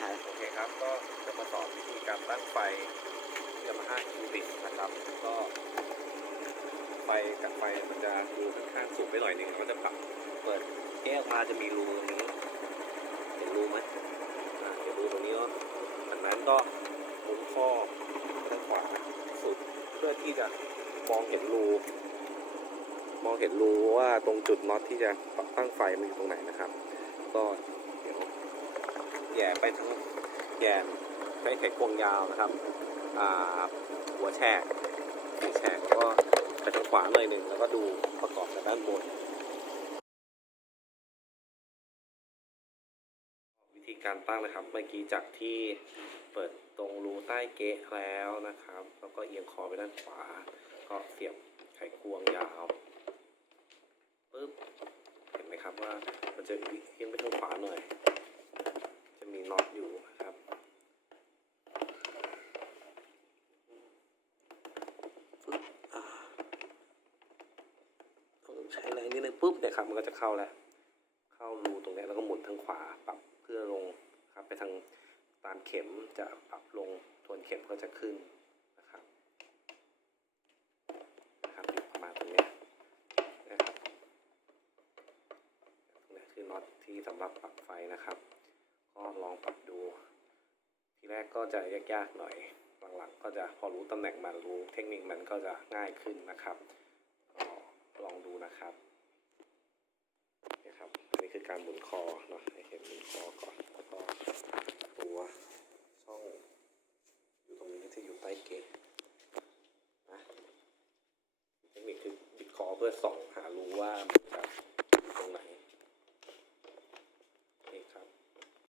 ศไทยโอเคครับก็จะมาสอนวิธีการตั้งไฟยามาฮ่าคิวบิกนะครับก็ไฟกับไฟมันจะดูค่อนข้างสูงไปหน่อยหนึ่งก็จะปรับเปิดแก้ออกมาจะมีรูตรงนี้เห็นรูไหมอ่าเห็นรูตรงนี้เนาะจากนั้นก็หมุนข้อด้านขวาสุดเพื่อที่จะมองเห็นรูมองเห็นรูว่าตรงจุดน็อตที่จะตั้งไฟมันอยู่ตรงไหนนะครับ ก็ แย่ไปทั้งแย่ใช้ไขควงยาวนะครับหัวแฉกหัวแฉกแล้วก็ไปทางขวาหน่อยหนึ่งแล้วก็ดูประกอบจากด้านบน วิธีการตั้งนะครับเมื่อกี้จากที่เปิดตรงรูใต้เกะแล้วนะครับ แล้วก็เอียงคอไปด้านขวา ก็เสียบไขควงยาวปึ๊บเห็นไหมครับว่ามันจะเอียงไปทางขวาหน่อย จะมีน็อตอยู่นะครับปึ๊บอ่าต้อง ใช้แรงนิดนึงปุ๊บเนี่ยครับมันก็จะเข้าแล้วเข้ารูตรงนี้แล้วก็หมุนทางขวาปรับเพื่อลงครับไปทางตามเข็มจะปรับลงทวนเข็มก็จะขึ้นนะครับนะครับอยู่ประมาณตรงนี้นะครับตรงนี้คือน็อตที่สำหรับปรับไฟนะครับ ก็ลองปรับดู ทีแรกก็จะยากๆหน่อยหลังๆก็จะพอรู้ตำแหน่งมันรู้เทคนิคมันก็จะง่ายขึ้นนะครับ ก็ลองดูนะครับ การหมุนคอเนาะให้เห็นหมุนคอก่อนแล้วก็ตัวช่องอยู่ตรงนี้ที่อยู่ใต้เกตนะเทคนิคคือบิดคอเพื่อส่องหารู้ว่ามันแบบ